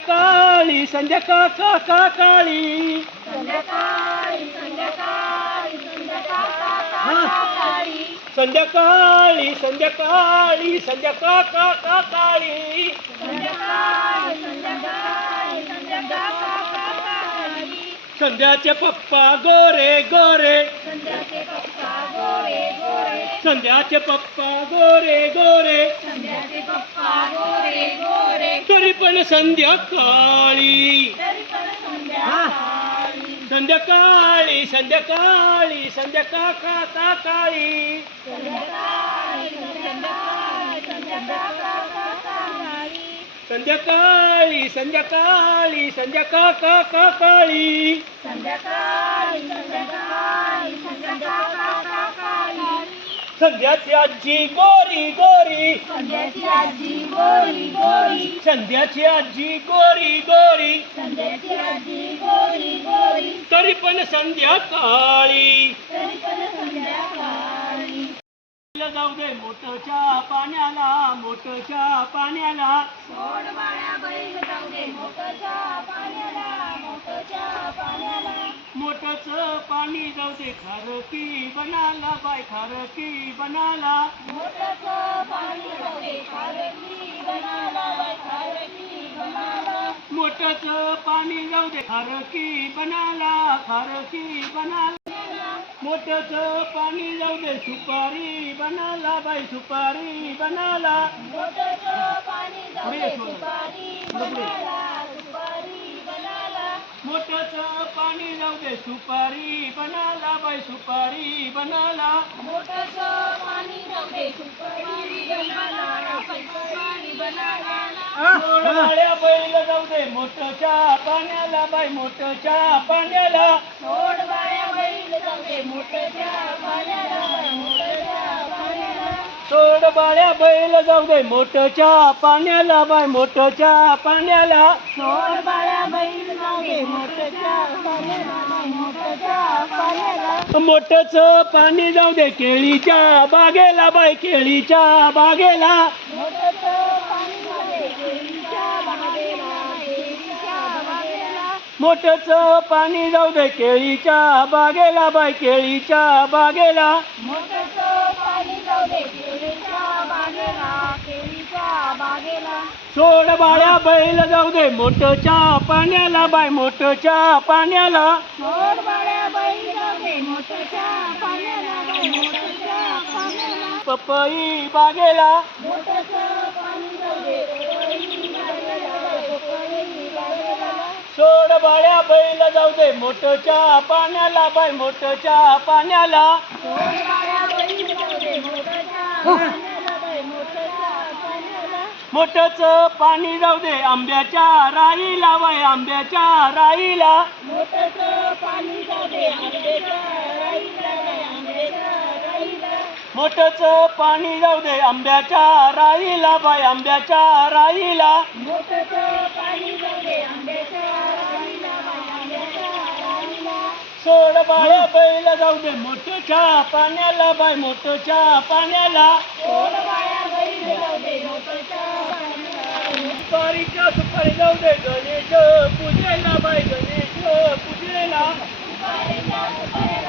काळी संध्याकाळ काळी संध्याकाळी संध्याकाळी संध्याकाळी संध्याकाळी संध्याकाळी संध्याकाळ काळी संध्याकाळी संध्याकाळी संध्याकाळी संध्याचे पप्पा गोरे गोरे संध्याचे पप्पा गोरे गोरे संध्याचे पप्पा गोरे गोरे संध्याचे पप्पा गोरे गोरे तरी पण संध्याकाळी तरी पण संध्याकाळी संध्याकाळी संध्याकाळी संध्याकाळ काळी संध्याकाळी संध्याकाळी संध्याकाळी संध्याकाळी संध्याकाळी संध्याकाळ काळी संध्याकाळी संध्याकाळी संध्याकाळी संध्याची आजी गोरी गोरी संध्याची आजी गोरी गोरी संध्याची आजी गोरी गोरी संध्याची आजी गोरी गोरी तरी पण संध्याकाळी तरी पण संध्याकाळी जाऊ दे मोठच्या पाण्याला मोठच्या पाण्याला सोड बाळा बैल जाऊ दे मोठच्या पाण्याला मोठच्या पाण्याला मोठच पाणी जाऊ दे खारकी बनाला बाय खारकी बनाला मोठचं पाणी जाऊ दे खारकी बनाला बाय खारकी बनाला मोठच पाणी जाऊ दे खारकी बनाला मोठच पाणी जाऊ दे सुपारी बनाला बाई सुपारी बनाला मोठचं पाणी जाऊ दे सुपारी बनाला मोठच पाणी जाऊ दे सुपारी बनाला बाई सुपारी बनाला मोठचं पाणी जाऊ दे सुपारी बनाला बाई सुपारी बनाला सोडवाळ्या बैल जाऊ दे मोठच्या पाण्याला बाई मोठच्या पाण्याला सोड बाळा बैल जाऊ दे मोठच्या पाण्याला मोठच्या पाण्याला सोड बाळ्या बैल जाऊ दे मोठच्या पाण्याला बाय मोठच्या पाण्याला सोड बाळा बैल जाऊ दे मोठच्या पाण्याला मोठच्या पाण्याला मोठच पाणी जाऊ दे केळीच्या बागेला बाय केळीच्या बागेला मोठचं पाणी जाऊ दे केळीच्या बागेला मोठच पाणी जाऊ दे केळीच्या बागेला बाय केळीच्या बागेला मोठचं पाणी जाऊ दे केळीच्या बागेला सोड बाळ्या बैल जाऊ दे मोठच्या पाण्याला बाय मोठच्या पाण्याला सोड बाळा बैल जाऊ दे मोठच्या पाण्याला मोठच्या पाण्याला पपई बागेला मोठचं पाणी जाऊ दे बागेला सोड बाळ्या बैल जाऊ दे मोठच्या पाण्याला बाय मोठच्या पाण्याला सोड बाळा बैल जाऊ दे मोठच्या पाण्याला मोठच्या पाण्याला मोठच पाणी जाऊ दे आंब्याच्या राईला बाय आंब्याच्या राईला मोठचं पाणी जाऊ दे आंब्याच्या राईला मोठच पाणी जाऊ दे आंब्याच्या राईला बाय आंब्याच्या राईला मोठचं पाणी जाऊ दे आंब्याच्या राईला सोड बाळ्या बैल जाऊ दे मोठच्या पाण्याला बाय मोठच्या पाण्याला सोड बाळा बैल जाऊ दे मोठच्या सुपारीच्या सुपारी जाऊ दे गणेश पूजेला बाय गणेश पूजेला पाण्याला